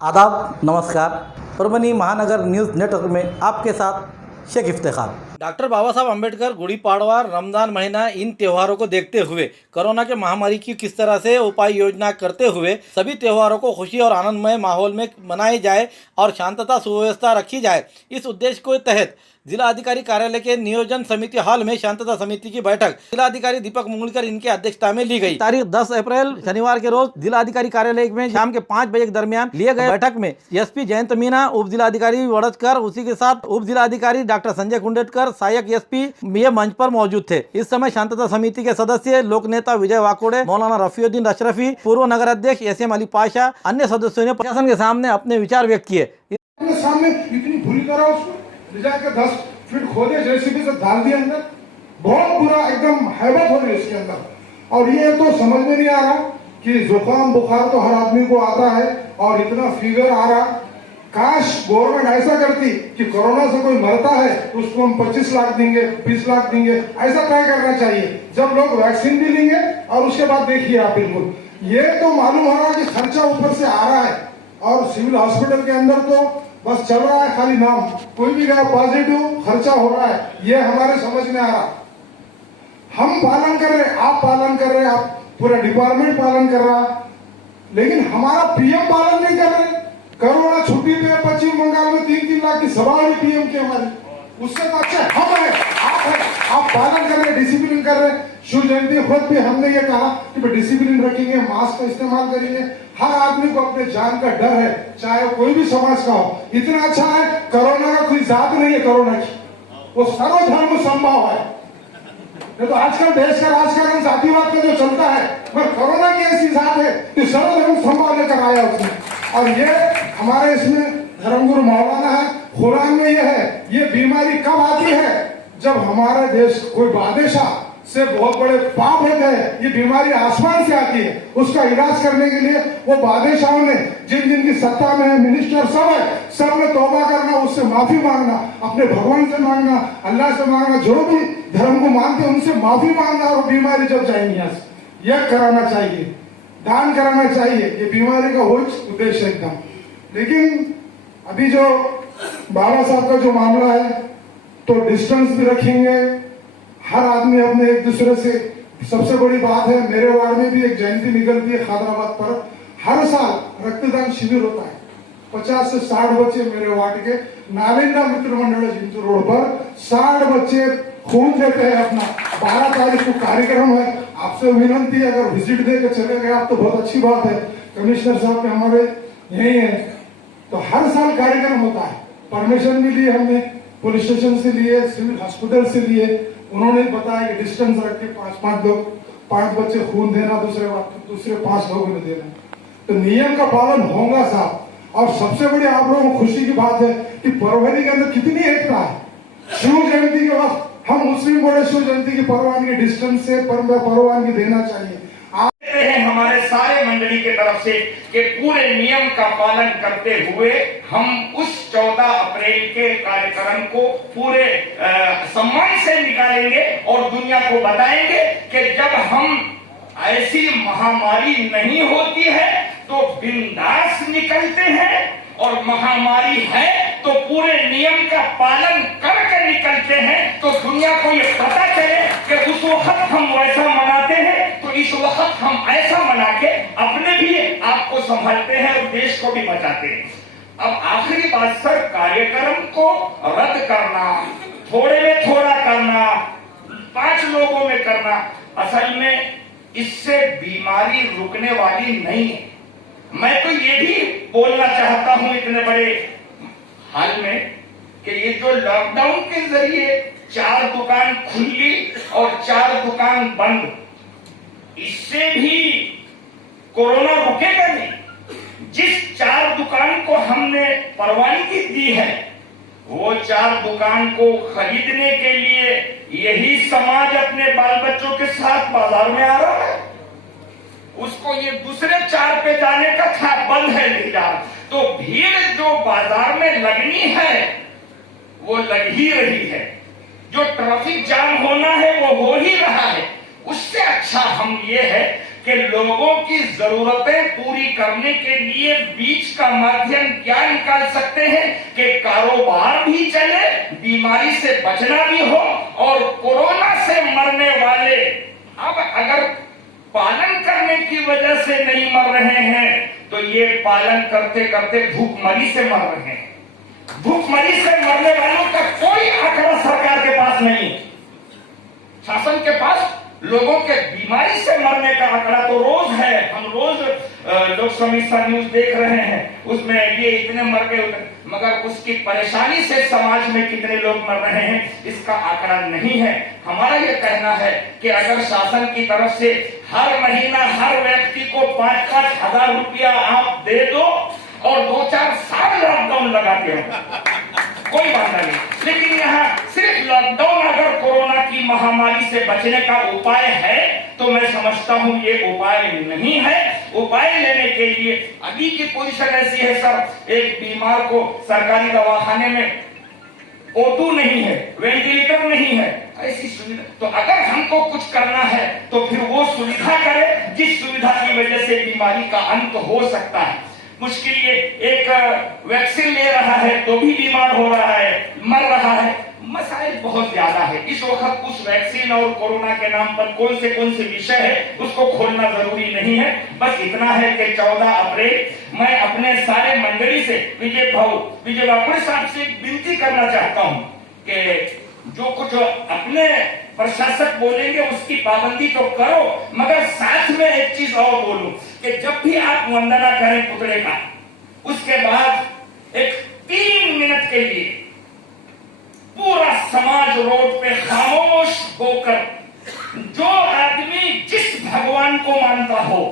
आदाब, नमस्कार। परभणी महानगर न्यूज़ नेटवर्क में आपके साथ शेख इफ्तिखार। डॉक्टर बाबा साहब अम्बेडकर, गुड़ी पड़वा, रमज़ान महीना, इन त्योहारों को देखते हुए कोरोना के महामारी की किस तरह से उपाय योजना करते हुए सभी त्योहारों को खुशी और आनंदमय माहौल में मनाए जाए और शांतता सुव्यवस्था रखी जाए, इस उद्देश्य के तहत जिला अधिकारी कार्यालय के नियोजन समिति हॉल में शांतता समिति की बैठक जिला अधिकारी दीपक मुंगलकर इनकी अध्यक्षता में ली गई। तारीख 10 अप्रैल शनिवार के रोज जिला अधिकारी कार्यालय में शाम के 5 बजे के दरमियान लिए गए बैठक में एसपी जयंत मीना, उप जिला अधिकारी वड़चकर, उसी के साथ उप जिला अधिकारी डॉक्टर संजय कुंडेटकर, सहायक एसपी ये मंच पर मौजूद थे। इस समय शांतता समिति के सदस्य लोक नेता विजय वाकोड़े, मौलाना रफीउद्दीन अशरफी, पूर्व नगर अध्यक्ष एसएम अली पाशा, अन्य सदस्यों ने प्रशासन के सामने अपने विचार व्यक्त किए। सामने इतनी बुरी तरह उसको ले जाकर 10 फीट खोदे जेसीबी से डाल दिया अंदर, बहुत बुरा एकदम हैबत हो रही है इसके अंदर। और ये तो समझ में नहीं आ रहा कि जुकाम बुखार तो हर आदमी को आता है और इतना फीवर आ रहा। काश गवर्नमेंट ऐसा करती कि कोरोना से कोई मरता है तो उसको हम 25 लाख देंगे, 20 लाख देंगे, ऐसा तय करना चाहिए जब लोग वैक्सीन भी लेंगे। और उसके बाद देखिए आप, बिल्कुल ये तो मालूम हो रहा है कि खर्चा ऊपर से आ रहा है और सिविल हॉस्पिटल के अंदर तो बस चल रहा है खाली नाम, कोई भी गया पॉजिटिव, खर्चा हो रहा है। ये हमारे समझ में आ रहा। हम पालन कर रहे, आप पालन कर रहे, आप पूरा डिपार्टमेंट पालन कर रहा, लेकिन हमारा पीएम पालन नहीं कर रहे। कोरोना छुट्टी पे पश्चिम बंगाल में 3-3 लाख की सभा हुई पीएम की हमारी, उससे तो अच्छा हम है, आप पालन कर रहे, डिसिप्लिन कर रहे। शिव जयंती खुद भी हमने ये कहा कि डिसिप्लिन रखेंगे, मास्क का इस्तेमाल करेंगे। हर आदमी को अपने जान का डर है, चाहे कोई भी समाज का हो। इतना अच्छा है, कोरोना का कोई जात नहीं है, कोरोना की वो सर्वधर्म संभव है। तो आजकल देश का राजकारण जातिवाद का जो चलता है, मगर कोरोना की ऐसी जात है कि सर्वधर्म संभव लेकर आया उसने। और ये हमारे इसमें धर्मगुरु मौलाना है, कुरान में ये है, ये बीमारी कब आती है जब हमारे देश कोई बादशाह से बहुत बड़े पाप हो गए। ये बीमारी आसमान से आती है, उसका इलाज करने के लिए वो बादशाहों ने, जिन जिन की सत्ता में है, मिनिस्टर सब है, सब ने तौबा करना, उससे माफी मांगना, अपने भगवान से मांगना, अल्लाह से मांगना, जो भी धर्म को मानते हैं उनसे माफी मांगना। और बीमारी जब जाएंगी यहाँ से यह कराना चाहिए, दान कराना चाहिए, ये बीमारी का वो उद्देश्य एकदम। लेकिन अभी जो बाबा साहब का जो मामला है, तो डिस्टेंस भी रखेंगे, हर आदमी अपने एक दूसरे से। सबसे बड़ी बात है, मेरे वार्ड में भी एक जयंती निकलती है खादराबाद पर, हर साल रक्तदान शिविर होता है। 50 से 60 बच्चे मेरे वार्ड के नालंदा मित्र मंडल जिंतूर रोड पर 60 बच्चे खून देते हैं अपना। 12 तारीख को कार्यक्रम है, आपसे विनंती है अगर विजिट देकर चले गए आप तो बहुत अच्छी बात है। कमिश्नर साहब के हमारे यही है, तो हर साल कार्यक्रम होता है। परमिशन भी लिए हमने, पुलिस स्टेशन से लिए, सिविल हॉस्पिटल से लिए। उन्होंने बताया कि डिस्टेंस रख के 5-5 लोग, 5 बच्चे खून देना, दूसरे 5 लोगों ने देना। तो नियम का पालन होगा साहब। और सबसे बड़ी आप लोगों को खुशी की बात है कि परभणी के अंदर कितनी एकता है। शिव जयंती के वक्त हम मुस्लिम बोले शिव जयंती की परवानगी डिस्टेंस से परवानगी देना चाहिए। हमारे सारे मंडली के तरफ से कि पूरे नियम का पालन करते हुए हम उस 14 अप्रैल के कार्यक्रम को पूरे सम्मान से निकालेंगे और दुनिया को बताएंगे कि जब हम ऐसी महामारी नहीं होती है तो बिंदास निकलते हैं, और महामारी है तो पूरे नियम का पालन करके निकलते हैं। तो दुनिया को ये पता चले कि उस वक्त हम वैसा मनाते हैं तो इस वक्त हम ऐसा मना के अपने भी आपको संभालते हैं और देश को भी बचाते हैं। अब आखिरी बात सर, कार्यक्रम को रद्द करना, थोड़े में थोड़ा करना, 5 लोगों में करना, असल में इससे बीमारी रुकने वाली नहीं है। मैं तो ये भी बोलना चाहता हूं इतने बड़े हाल में कि ये जो लॉकडाउन के जरिए 4 दुकान खुली और 4 दुकान बंद, इससे भी कोरोना रुकेगा नहीं। जिस 4 दुकान को हमने परवानगी दी है, वो 4 दुकान को खरीदने के लिए यही समाज अपने बाल बच्चों के साथ बाजार में आ रहा है। उसको ये दूसरे 4 पे जाने का था, बंद है नहीं जा। तो भीड़ जो बाजार में लगनी है वो लग ही रही है, जो ट्रैफिक जाम होना है वो हो ही रहा है। उससे अच्छा हम ये है कि लोगों की जरूरतें पूरी करने के लिए बीच का माध्यम क्या निकाल सकते हैं कि कारोबार भी चले, बीमारी से बचना भी हो, और कोरोना से मरने वाले अब अगर पालन करने की वजह से नहीं मर रहे हैं तो ये पालन करते करते भूखमरी से मर रहे हैं। भूखमरी से मरने वालों का कोई आंकड़ा सरकार के पास नहीं, शासन के पास लोगों के बीमारी से मरने का आंकड़ा तो रोज है। हम रोज लोक समीक्षा न्यूज देख रहे हैं, उसमें ये इतने मर गए, मगर उसकी परेशानी से समाज में कितने लोग मर रहे हैं इसका आंकड़ा नहीं है। हमारा ये कहना है कि अगर शासन की तरफ से हर महीना हर व्यक्ति को 5-5 हजार रुपया आप दे दो और 2-4 साल लॉकडाउन लगाते हो, कोई बात नहीं, लेकिन यहाँ सिर्फ लॉकडाउन अगर कोरोना की महामारी से बचने का उपाय है तो मैं समझता हूँ ये उपाय नहीं है। उपाय लेने के लिए अभी की पोजीशन ऐसी है सर, एक बीमार को सरकारी दवाखाने में O2 नहीं है, वेंटिलेटर नहीं है, ऐसी सुविधा, तो अगर हमको कुछ करना है तो फिर वो सुविधा करे जिस सुविधा की वजह से बीमारी का अंत हो सकता है। मुश्किल ये एक वैक्सीन ले रहा है तो भी बीमार हो रहा है, मर रहा है, मसाइल बहुत ज्यादा है। इस वक्त उस वैक्सीन और कोरोना के नाम पर कौन से विषय है उसको खोलना जरूरी नहीं है। बस इतना है कि 14 अप्रैल मैं अपने सारे मंडली से विजय बापुड़े साहब से विनती करना चाहता हूं कि जो कुछ अपने प्रशासक बोलेंगे उसकी पाबंदी तो करो, मगर साथ में एक चीज और बोलूं कि जब भी आप वंदना करें पुतले का, उसके बाद एक 3 मिनट के लिए पूरा समाज रोड पे खामोश होकर, जो आदमी जिस भगवान को मानता हो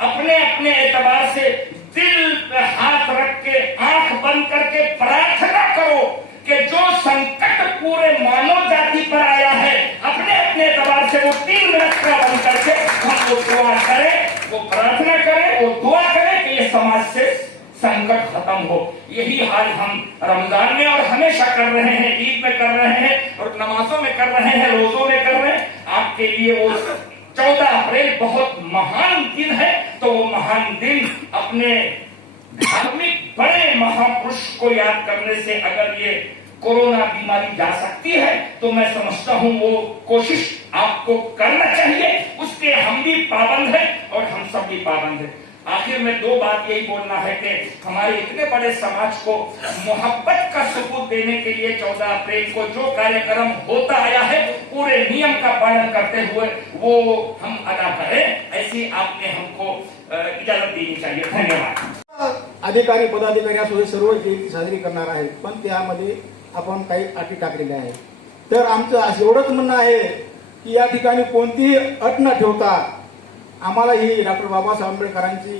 अपने अपने एतबार से दिल पे हाथ रख के आंख बंद करके प्रार्थना करो कि जो संकट पूरे मानव जाति पर आया है अपने अपने एतबार से वो 3 मिनट का बंद करके हम वो दुआ करें, वो प्रार्थना करें, वो दुआ करें कि ये समाज से संकट खत्म हो। यही हाल हम रमजान में और हमेशा कर रहे हैं, ईद में कर रहे हैं और नमाजों में कर रहे हैं, रोजों में कर रहे हैं। आपके लिए वो 14 अप्रैल बहुत महान दिन है, तो वो महान दिन अपने धार्मिक बड़े महापुरुष को याद करने से अगर ये कोरोना बीमारी जा सकती है तो मैं समझता हूं वो कोशिश आपको करना चाहिए। उसके हम भी पाबंद हैं और हम सब भी पाबंद हैं। आखिर में 2 बात यही बोलना है कि हमारे इतने बड़े समाज को मोहब्बत का सबूत देने के लिए 14 अप्रैल को जो कार्यक्रम होता आया है पूरे नियम का पालन करते हुए वो हम अदा करें, ऐसी आपने हमको इजाजत देनी चाहिए। धन्यवाद। अधिकारी पदाधिकारी असो सर्व जयंती साजरी करणार आहेत, पण त्यामध्ये आपण काही अटी टाकलेल्या आहेत। तर आमचं असं एवढंच म्हणणं आहे की या ठिकाणी कोणतीही अट न ठेवता आम्हाला ही डॉक्टर बाबासाहेब आंबेडकरांची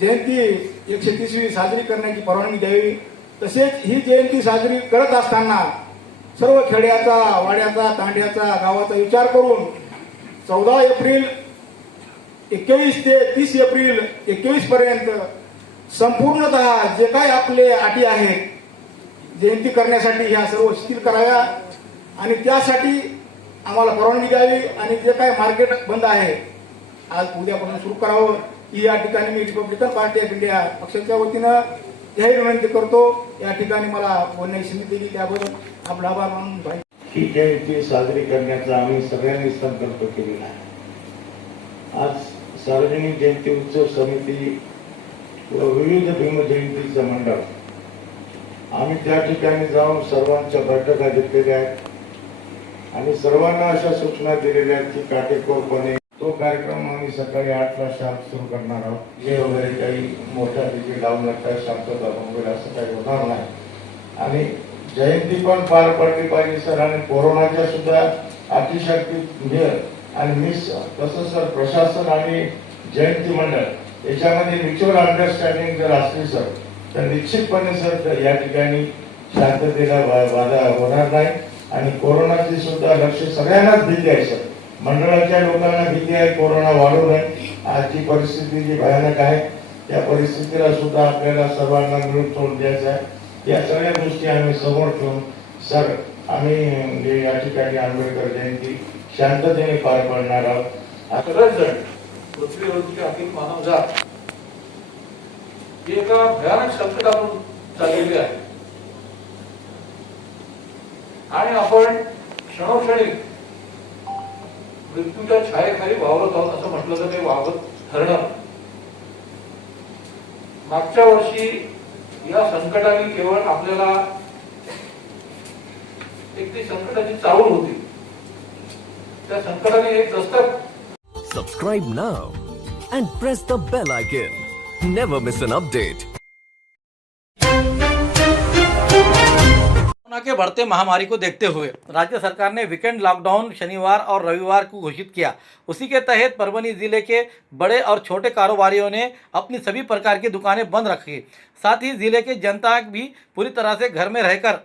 जयंती 130वी साजरी करण्याची परवानगी द्यावी। तसेच ही जयंती साजरी करत असताना सर्व खेड्याचा, वाड्याचा, तांड्याचा, गावाचा विचार करून 14 एप्रिल 21 ते 30 एप्रिल 21 पर्यंत संपूर्णतः जे काय आपले अटी आहेत जयंती करण्यासाठी ह्या सर्व शिथिल कराव्या आणि त्यासाठी आम्हाला परवानगी द्यावी आणि जे काय मार्केट बंद आहे आज उद्यापासून सुरू करावं ही या ठिकाणी मी रिपब्लिकन पार्टी ऑफ इंडिया पक्षाच्या वतीनं जाहीर विनंती करतो। या ठिकाणी मला बोलण्याची संधी दिली त्याबद्दल आपला आभार मानून भाई ही जयंती साजरी करण्याचा आम्ही सगळ्यांनी संकल्प केलेला आहे। आज सार्वजनिक जयंती उत्सव समिती व विविध भीम जयंतीचं मंडळ आम्ही त्या ठिकाणी जाऊन सर्वांच्या बैठका घेतलेल्या आहेत आणि सर्वांना अशा सूचना दिलेल्या आहेत की काटेकोरपणे तो कार्यक्रम आम्ही सकाळी 8ला शांत सुरू करणार आहोत। जे वगैरे काही मोठ्या तिथे लावून लागतात शांतता वगैरे असं काही होणार नाही आणि जयंती पण पार पडली पाहिजे सर। आणि कोरोनाच्या सुद्धा अतिशक्ती घे आणि मिस तसं सर प्रशासन आणि जयंती मंडळ याच्यामध्ये म्युच्युअल अंडरस्टँडिंग जर असली सर तर निश्चितपणे सर या ठिकाणी शांततेला बाधा होणार नाही आणि कोरोनाची सुद्धा लक्ष सगळ्यांनाच भीती आहे सर। मंडळाच्या लोकांना भीती आहे कोरोना वाढू नये। आजची परिस्थिती जी भयानक आहे त्या परिस्थितीला सुद्धा आपल्याला सर्वांना मिळून तोंड द्यायचं आहे। या सगळ्या गोष्टी आम्ही समोर ठेवून सर आम्ही या ठिकाणी आंबेडकर जयंती शांततेने पार पाडणार आहोत। सर्वजण पृथ्वीवरची अखिल मानवजात ही एका भयानक संकटातून चाललेली आहे आणि आपण क्षणोक्षणी मृत्यूच्या छायेखाली वावरत आहोत असं म्हटलं तर ते वावरत ठरणार. मागच्या वर्षी या संकटाने केवळ आपल्याला एक ती संकटाची चाहूल होती. त्या संकटाने एक Dastak. Subscribe now and press the bell icon. Never miss an update. Corona के बढ़ते महामारी को देखते हुए राज्य सरकार ने वीकेंड लॉकडाउन शनिवार और रविवार को घोषित किया. उसी के तहत परभनी जिले के बड़े और छोटे कारोबारियों ने अपनी सभी प्रकार की दुकानें बंद रखी. साथ ही जिले के जनता भी पूरी तरह से घर में रहकर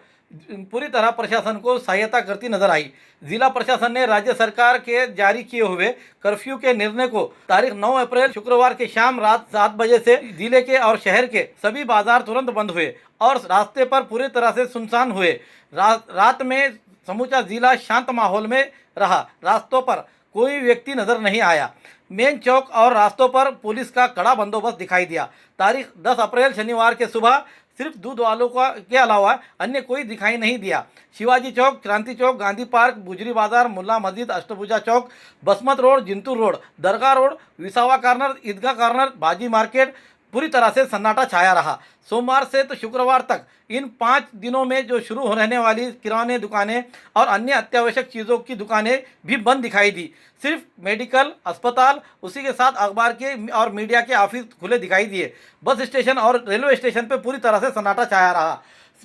पूरी तरह प्रशासन को सहायता करती नजर आई. जिला प्रशासन ने राज्य सरकार के जारी किए हुए कर्फ्यू के निर्णय को तारीख 9 अप्रैल शुक्रवार के शाम रात 7 बजे से जिले के और शहर के सभी बाजार तुरंत बंद हुए और रास्ते पर पूरी तरह से सुनसान हुए. रात में समूचा जिला शांत माहौल में रहा. रास्तों पर कोई व्यक्ति नजर नहीं आया. मेन चौक और रास्तों पर पुलिस का कड़ा बंदोबस्त दिखाई दिया. तारीख 10 अप्रैल शनिवार के सुबह सिर्फ दूध वालों के अलावा अन्य कोई दिखाई नहीं दिया. शिवाजी चौक, क्रांति चौक, गांधी पार्क, गुजरी बाजार, मुल्ला मस्जिद, अष्टभुजा चौक, बसमत रोड, जिंतूर रोड, दरगाह रोड, विसावा कॉर्नर, ईदगाह कॉर्नर, बाजी मार्केट पूरी तरह से सन्नाटा छाया रहा. सोमवार से तो शुक्रवार तक इन 5 दिनों में जो शुरू रहने वाली किराने दुकानें और अन्य अत्यावश्यक चीज़ों की दुकानें भी बंद दिखाई दी. सिर्फ मेडिकल, अस्पताल, उसी के साथ अखबार के और मीडिया के ऑफिस खुले दिखाई दिए. बस स्टेशन और रेलवे स्टेशन पर पूरी तरह से सन्नाटा छाया रहा.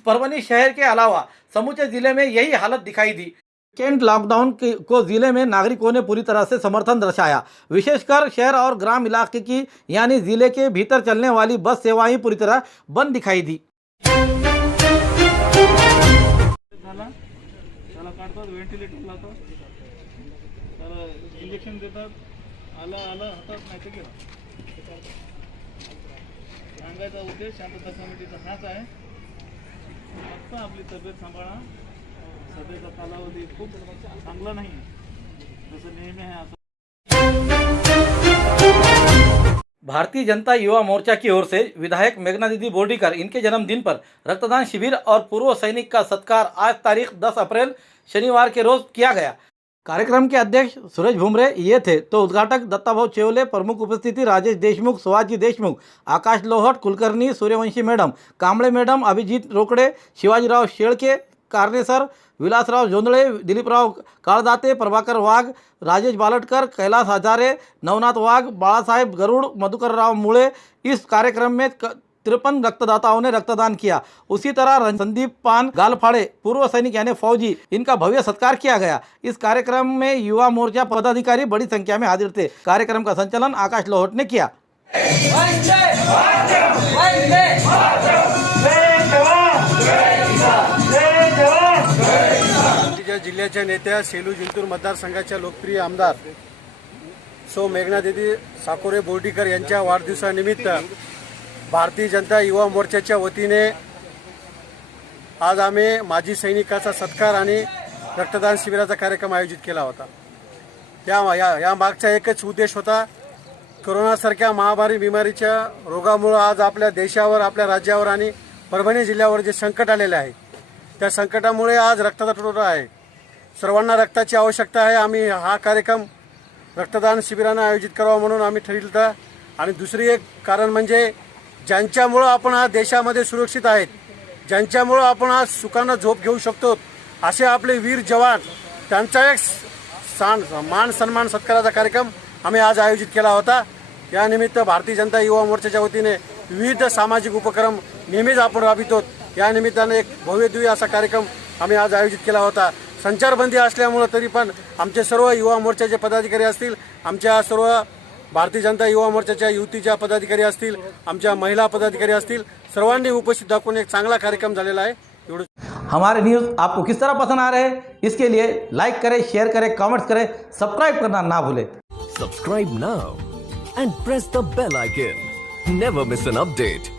परभनी शहर के अलावा समूचे जिले में यही हालत दिखाई दी. वीकेंड लॉकडाउन को जिले में नागरिकों ने पूरी तरह से समर्थन दर्शाया. विशेषकर शहर और ग्राम इलाके की यानी जिले के भीतर चलने वाली बस सेवाएं पूरी तरह बंद दिखाई दी. त्याला काढतात, व्हेंटिलेटर लावतात, त्याला इंजेक्शन देतात, आलं हातात नाही तर गेलं. सांगायचा उद्देश शांतता समितीचा हाच आहे. फक्त आपली तब्येत सांभाळा. सध्याचा कालावधी खूप चांगला नाही जसं नेहमी आहे असं. भारतीय जनता युवा मोर्चा की ओर से विधायक मेघना दीदी बोर्डीकर इनके जन्मदिन पर रक्तदान शिविर और पूर्व सैनिक का सत्कार आज तारीख 10 अप्रैल शनिवार के रोज किया गया. कार्यक्रम के अध्यक्ष सुरेश भुमरे ये थे तो उद्घाटक दत्ताभाऊ चेवले, प्रमुख उपस्थिति राजेश देशमुख, सुभाषजी देशमुख, आकाश लोहट, कुलकर्णी, सूर्यवंशी मैडम, कांबळे मैडम, अभिजीत रोकडे, शिवाजीराव शेळके, कारनेसर, विलासराव जोंधळे, दिलीपराव काळदाते, प्रभाकर वाघ, राजेश बालटकर, कैलास हजारे, नवनाथ वाघ, बाळासाहेब गरुड़, मधुकरराव मुळे. इस कार्यक्रम में 53 रक्तदाताओं ने रक्तदान किया. उसी तरह संदीप पान गालफाड़े, पूर्व सैनिक यानी फौजी, इनका भव्य सत्कार किया गया. इस कार्यक्रम में युवा मोर्चा पदाधिकारी बड़ी संख्या में हाजिर थे. कार्यक्रम का संचालन आकाश लोहट ने किया. जिल्ह्याच्या नेत्या सेलू जिंतूर मतदारसंघाच्या लोकप्रिय आमदार सौ मेघनादिदी साकोरे बोर्डीकर यांच्या वाढदिवसानिमित्त भारतीय जनता युवा मोर्चाच्या वतीने आज आम्ही माजी सैनिकाचा सत्कार आणि रक्तदान शिबिराचा कार्यक्रम आयोजित केला होता. या मागचा एकच उद्देश होता. कोरोनासारख्या महामारी बिमारीच्या रोगामुळे आज आपल्या देशावर, आपल्या राज्यावर आणि परभणी जिल्ह्यावर जे संकट आलेले आहे त्या संकटामुळे आज रक्ताचा तुटवडा आहे. सर्वांना रक्ताची आवश्यकता आहे. आम्ही हा कार्यक्रम रक्तदान शिबिरानं आयोजित करावा म्हणून आम्ही ठरवलं. आणि दुसरी एक कारण म्हणजे ज्यांच्यामुळं आपण आज देशामध्ये सुरक्षित आहेत, ज्यांच्यामुळं आपण आज सुखानं झोप घेऊ शकतो असे आपले वीर जवान, त्यांचा एक मान सन्मान सत्काराचा कार्यक्रम आम्ही आज आयोजित केला होता. या निमित्त भारतीय जनता युवा मोर्चाच्या वतीने विविध सामाजिक उपक्रम नेहमीच आपण राबवितो. या निमित्ताने एक भव्यदिव्य असा कार्यक्रम आम्ही आज आयोजित केला होता. संचारबंदी असल्यामुळे तरी पण आमचे सर्व युवा मोर्चाचे पदाधिकारी असतील, आमच्या सर्व भारतीय जनता युवा मोर्चाच्या युतीच्या पदाधिकारी असतील, आमच्या महिला पदाधिकारी असतील, सर्वांनी उपस्थित दाखवून एक चांगला कार्यक्रम झालेला आहे. एवढं. हमारे न्यूज़ आपको किस तरह पसंद आ रहे हैं, इसके लिए लाइक करें, शेयर करें, कमेंट्स करें, सब्सक्राइब करना ना भूलें. Subscribe now and press the bell icon. Never miss an update.